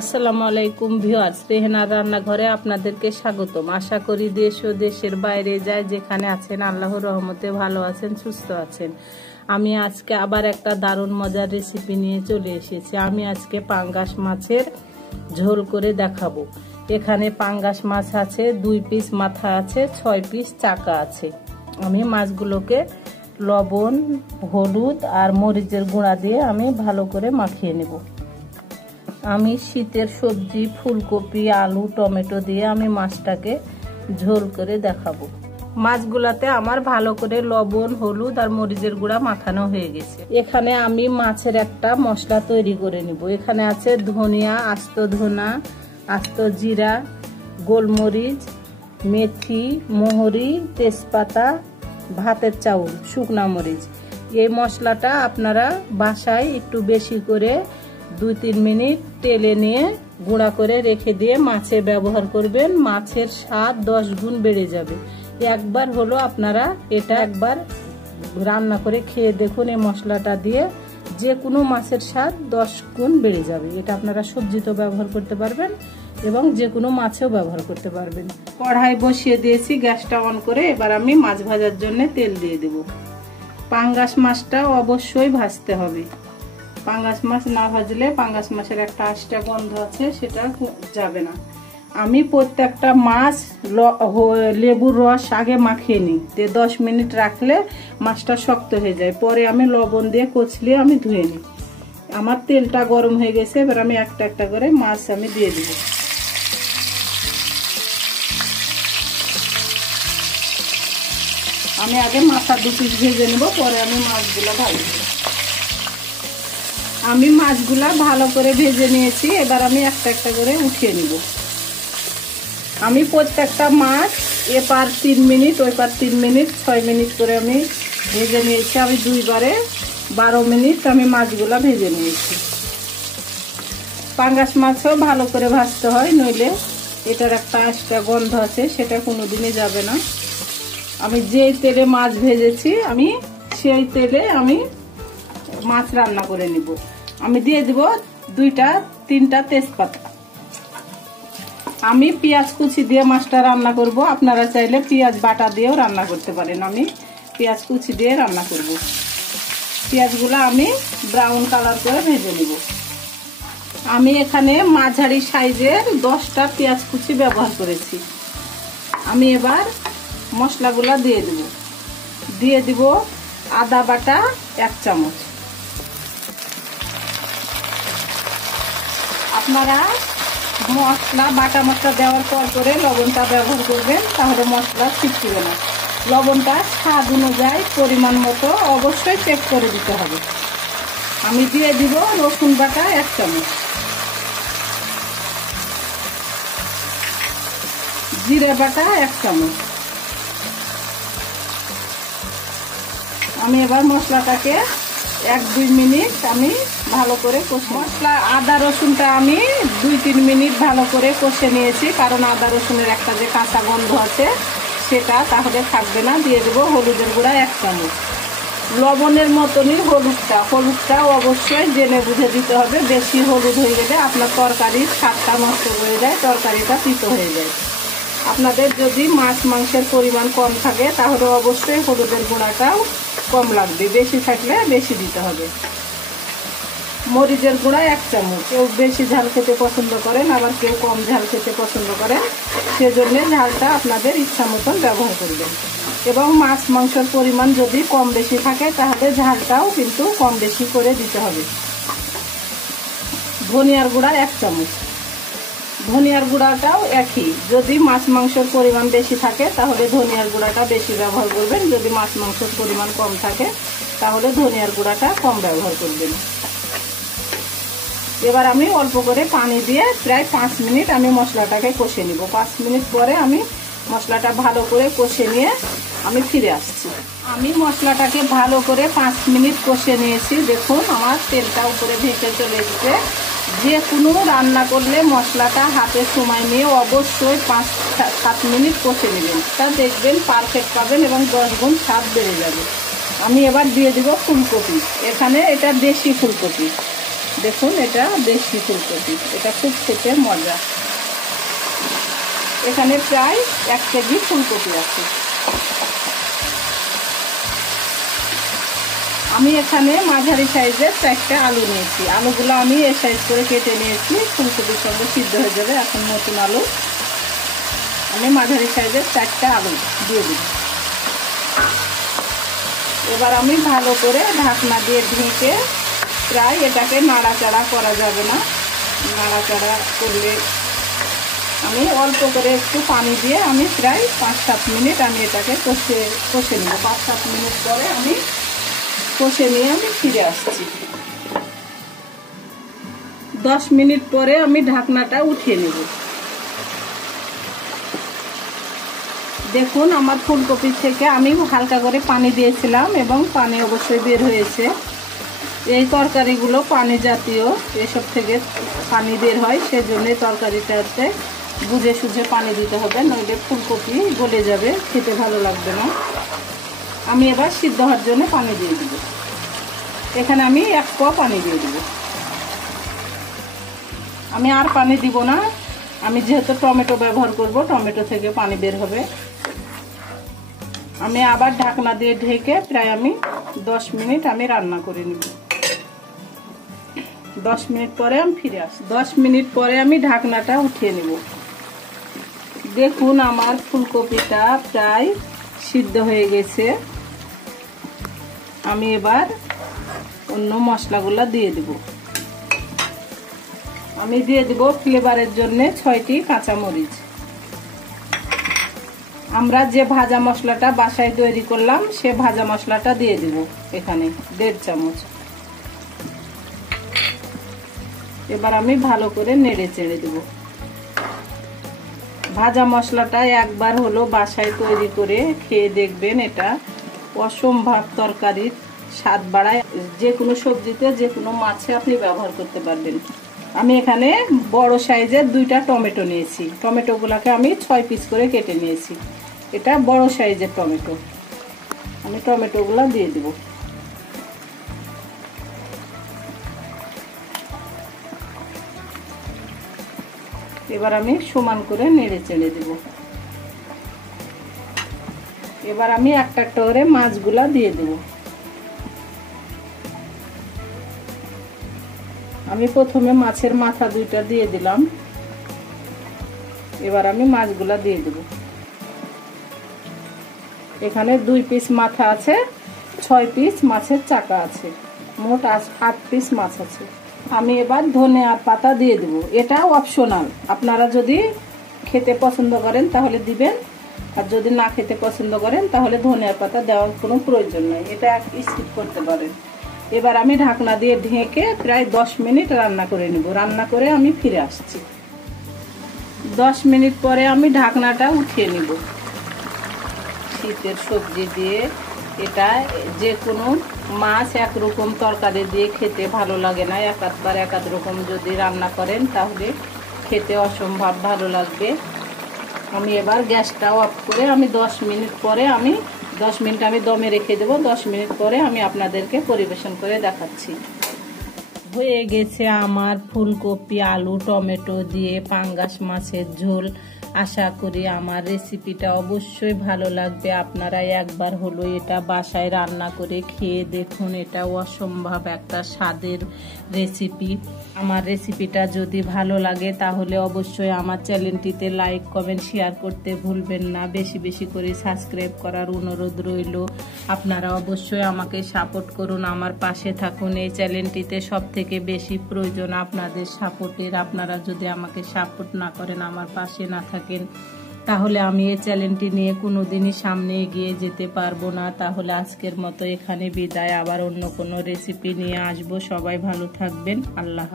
আসসালামু আলাইকুম ভিউয়ার্স, রেহেনার রান্নাঘরে আপনাদেরকে স্বাগতম। আশা করি দেশ ও দেশের বাইরে যায় যেখানে আছেন আল্লাহর রহমতে ভালো আছেন, সুস্থ আছেন। আমি আজকে আবার একটা দারুণ মজার রেসিপি নিয়ে চলে এসেছি। আমি আজকে পাঙ্গাস মাছের ঝোল করে দেখাবো। এখানে পাঙ্গাস মাছ আছে, 2 পিস মাথা আছে, 6 পিস চাকা আছে। আমি মাছগুলোকে লবণ, হলুদ আর মরিচের গুঁড়া দিয়ে আমি ভালো করে মাখিয়ে নেব। আমি শীতের সবজি ফুলকপি, আলু, টমেটো দিয়ে আমি মাছটাকে ঝোল করে দেখাবো। মাছগুলাতে আমার ভালো করে লবণ, হলুদ আর মরিচের গুঁড়া মাখানো হয়ে গেছে। এখানে আমি মাছের একটা মশলা তৈরি করে নিব। এখানে আছে ধনিয়া, আস্ত ধনা, আস্ত জিরা, গোলমরিচ, মেথি, মোহরি, তেজপাতা, ভাতের চাউল, শুকনা মরিচ। এই মশলাটা আপনারা বাসায় একটু বেশি করে 2-3 মিনিট তেলে নিয়ে গুঁড়া করে রেখে দিয়ে মাছে ব্যবহার করবেন। মাছের স্বাদ 10 গুণ বেড়ে যাবে। একবার হলো আপনারা এটা একবার রান্না করে খেয়ে দেখুন। এই মশলাটা দিয়ে যে কোনো মাছের স্বাদ 10 গুণ বেড়ে যাবে। এটা আপনারা সবজিতেও ব্যবহার করতে পারবেন এবং যে কোনো মাছেও ব্যবহার করতে পারবেন। কড়াই বসিয়ে দিয়েছি, গ্যাসটা অন করে এবার আমি মাছ ভাজার জন্য তেল দিয়ে দেব। পাঙ্গাস মাছটা অবশ্যই ভাজতে হবে। পাঙ্গাস মাছ না ভাজলে পাঙ্গাস মাছের একটা আষ্টা গন্ধ আছে, সেটা যাবে না। আমি প্রত্যেকটা মাছ লেবুর রস আগে মাখিয়ে নিই, 10 মিনিট রাখলে মাছটা শক্ত হয়ে যায়। পরে আমি লবণ দিয়ে কচলিয়ে আমি ধুয়ে নিই। আমার তেলটা গরম হয়ে গেছে, এবার আমি একটা একটা করে মাছ আমি দিয়ে দিব। আমি আগে মাথা 2 পিস ভেজে নেব, পরে আমি মাছগুলো ভাজবো। আমি মাছগুলা ভালো করে ভেজে নিয়েছি, এবার আমি একটা একটা করে উঠিয়ে নিব। আমি প্রত্যেকটা মাছ এপার 3 মিনিট ওইপার 3 মিনিট 6 মিনিট করে আমি ভেজে নিয়েছি। আমি 2 বারে 12 মিনিট আমি মাছগুলা ভেজে নিয়েছি। পাঙ্গাস মাছও ভালো করে ভাজতে হয়, নইলে এটার একটা আষ্টা গন্ধ আছে, সেটা কোনোদিনই যাবে না। আমি যেই তেলে মাছ ভেজেছি আমি সেই তেলে আমি মাছ রান্না করে নিব। আমি দিয়ে দিব 2-3টা তেজপাতা। আমি পেঁয়াজ কুচি দিয়ে মাছটা রান্না করব। আপনারা চাইলে পেঁয়াজ বাটা দিয়েও রান্না করতে পারেন। আমি পেঁয়াজ কুচি দিয়ে রান্না করব। পেঁয়াজগুলো আমি ব্রাউন কালার করে ভেজে নিব। আমি এখানে মাঝারি সাইজের 10টা পেঁয়াজ কুচি ব্যবহার করেছি। আমি এবার মশলাগুলো দিয়ে দিব আদা বাটা 1 চামচ। আপনারা মশলা বাটা মশলা দেওয়ার পর করে লবণটা ব্যবহার করবেন, তাহলে মশলা ছিটকিবে না। লবণটা স্বাদ অনুযায়ী পরিমাণ মতো অবশ্যই চেক করে দিতে হবে। আমি দিয়ে দিব রসুন বাটা 1 চামচ, জিরে বাটা 1 চামচ। আমি এবার মশলাটাকে 1-2 মিনিট আমি ভালো করে কষে, মশলা আদা রসুনটা আমি 2-3 মিনিট ভালো করে কষে নিয়েছি, কারণ আদা রসুনের একটা যে কাঁচা গন্ধ আছে সেটা তাহলে থাকবে না। দিয়ে দেবো হলুদের গুঁড়া 1 চামচ। লবণের মতনই হলুদটাও অবশ্যই জেনে বুঝে দিতে হবে। বেশি হলুদ হয়ে গেলে আপনার তরকারির স্বাদটা নষ্ট হয়ে যায়, তরকারিটা তিতো হয়ে যায়। আপনাদের যদি মাছ মাংসের পরিমাণ কম থাকে তাহলে অবশ্যই হলুদের গুঁড়াটাও কম লাগবে, বেশি থাকলে বেশি দিতে হবে। মরিচের গুঁড়া 1 চামচ। কেউ বেশি ঝাল খেতে পছন্দ করেন, আবার কেউ কম ঝাল খেতে পছন্দ করেন, সেজন্য ঝালটা আপনাদের ইচ্ছা মতন ব্যবহার করবেন। এবং মাছ মাংসের পরিমাণ যদি কম বেশি থাকে তাহলে ঝালটাও কিন্তু কম বেশি করে দিতে হবে। ধনিয়ার গুঁড়া 1 চামচ। ধনিয়ার গুঁড়াটাও একই, যদি মাছ মাংসের পরিমাণ বেশি থাকে তাহলে ধনিয়ার গুঁড়াটা বেশি ব্যবহার করবেন, যদি মাছ মাংসের পরিমাণ কম থাকে তাহলে ধনিয়ার গুঁড়াটা কম ব্যবহার করবেন। এবার আমি অল্প করে পানি দিয়ে প্রায় 5 মিনিট আমি মশলাটাকে কষে নিব। 5 মিনিট পরে আমি মশলাটা ভালো করে কষে নিয়ে আমি ফিরে আসছি। আমি মশলাটাকে ভালো করে 5 মিনিট কষে নিয়েছি। দেখুন আমার তেলটা উপরে ভেসে চলে এসেছে। যে কোনো রান্না করলে মশলাটা হাতে সময় নিয়ে অবশ্যই 5-7 মিনিট কষে নেবেন, তা দেখবেন পারফেক্ট পাবেন এবং 10 গুণ স্বাদ বেড়ে যাবে। আমি এবার দিয়ে দিব ফুলকপি। এখানে এটা দেশি ফুলকপি। দেখুন এটা দেশি ফুলকপি, এটা খুব খেতে মজা। এখানে প্রায় 1 কেজি ফুলকপি আছে। আমি এখানে মাঝারি সাইজের 4টা আলু নিয়েছি। আলুগুলো আমি এই সাইজ করে কেটে নিয়েছি, ফুলকপির সঙ্গে সিদ্ধ হয়ে যাবে। এখন নতুন আলু আমি মাঝারি সাইজের 4টা আলু দিয়ে দিই। এবার আমি ভালো করে ঢাকনা দিয়ে ঢেকে প্রায় এটাকে নাড়াচাড়া করা যাবে না, নাড়াচাড়া করলে আমি অল্প করে একটু পানি দিয়ে আমি প্রায় 5-7 মিনিট আমি এটাকে কষে নেব। 5-7 মিনিট পরে আমি কষে নিয়ে আমি ফিরে আসছি। 10 মিনিট পরে আমি ঢাকনাটা উঠিয়ে নেব। দেখুন আমার ফুলকপি থেকে আমি হালকা করে পানি দিয়েছিলাম এবং পানি অবশ্যই বের হয়েছে। এই তরকারিগুলো পানি জাতীয়, এসব থেকে পানি বের হয়, সেজন্যই তরকারিটাতে বুঝে সুঝে পানি দিতে হবে, নইলে ফুলকপি গলে যাবে, খেতে ভালো লাগবে না। আমি এবার সিদ্ধ হওয়ার জন্য পানি দিয়ে দিব। এখানে আমি 1 পোয়া পানি দিয়ে দিব। আমি আর পানি দিব না, আমি যেহেতু টমেটো ব্যবহার করব, টমেটো থেকে পানি বের হবে। আমি আবার ঢাকনা দিয়ে ঢেকে প্রায় আমি 10 মিনিট আমি রান্না করে নিব। 10 মিনিট পরে আমি ফিরে আসি। 10 মিনিট পরে আমি ঢাকনাটা উঠিয়ে নিব। দেখুন আমার ফুলকপিটা প্রায় সিদ্ধ হয়ে গেছে। আমি এবার অন্য মশলাগুলো দিয়ে দেব। আমি দিয়ে দেব ফ্লেভারের জন্য 6টি কাঁচামরিচ। আমরা যে ভাজা মশলাটা বাসায় তৈরি করলাম সে ভাজা মশলাটা দিয়ে দেব এখানে 1.5 চামচ। এবার আমি ভালো করে নেড়ে চেড়ে দেব। ভাজা মশলাটা একবার হলো বাসায় তৈরি করে খেয়ে দেখবেন, এটা অসম্ভব তরকারির স্বাদ বাড়ায়। যে কোনো সবজিতে, যে কোনো মাছে আপনি ব্যবহার করতে পারবেন। আমি এখানে বড় সাইজের 2টা টমেটো নিয়েছি। টমেটোগুলোকে আমি 6 পিস করে কেটে নিয়েছি। এটা বড় সাইজের টমেটো। আমি টমেটোগুলো দিয়ে দেব। এবার আমি সমান করে নেড়ে চেড়ে দেব। এবার আমি একটা করে মাছগুলা দিয়ে দেব। আমি প্রথমে মাছের মাথা 2টা দিয়ে দিলাম। এবার আমি মাছগুলা দিয়ে দেব। এখানে 2 পিস মাথা আছে, 6 পিস মাছের চাকা আছে, মোট 8 পিস মাছ আছে। আমি এবার ধনিয়ার পাতা দিয়ে দেব। এটা অপশনাল, আপনারা যদি খেতে পছন্দ করেন তাহলে দিবেন, আর যদি না খেতে পছন্দ করেন তাহলে ধনিয়ার পাতা দেওয়ার কোনো প্রয়োজন নেই, এটা স্কিপ করতে পারেন। এবার আমি ঢাকনা দিয়ে ঢেকে প্রায় 10 মিনিট রান্না করে নেব। রান্না করে আমি ফিরে আসছি। 10 মিনিট পরে আমি ঢাকনাটা উঠিয়ে নেব। শীতের সবজি দিয়ে এটা যে কোনো মাছ একরকম তরকারি দিয়ে খেতে ভালো লাগে না, একাধবার একাধ রকম যদি রান্না করেন তাহলে খেতে অসম্ভব ভালো লাগবে। আমি এবার গ্যাসটা অফ করে আমি 10 মিনিট পরে আমি 10 মিনিট আমি দমে রেখে দেব। 10 মিনিট পরে আমি আপনাদেরকে পরিবেশন করে দেখাচ্ছি। হয়ে গেছে আমার ফুলকপি, আলু, টমেটো দিয়ে পাঙ্গাস মাছের ঝোল। আশা করি আমার রেসিপিটা অবশ্যই ভালো লাগবে। আপনারা একবার হলো এটা বাসায় রান্না করে খেয়ে দেখুন, এটা অসম্ভব একটা স্বাদের রেসিপি। আমার রেসিপিটা যদি ভালো লাগে তাহলে অবশ্যই আমার চ্যানেলটিতে লাইক, কমেন্ট, শেয়ার করতে ভুলবেন না। বেশি বেশি করে সাবস্ক্রাইব করার অনুরোধ রইল। আপনারা অবশ্যই আমাকে সাপোর্ট করুন, আমার পাশে থাকুন। এই চ্যানেলটিতে সবথেকে বেশি প্রয়োজন আপনাদের সাপোর্টের। আপনারা যদি আমাকে সাপোর্ট না করেন, আমার পাশে না থাকেন, তাহলে আমি এই চ্যানেলটি নিয়ে কোনোদিনই সামনে এগিয়ে যেতে পারবো না। তাহলে আজকের মতো এখানে বিদায়। আবার অন্য কোনো রেসিপি নিয়ে আসবো। সবাই ভালো থাকবেন। আল্লাহ।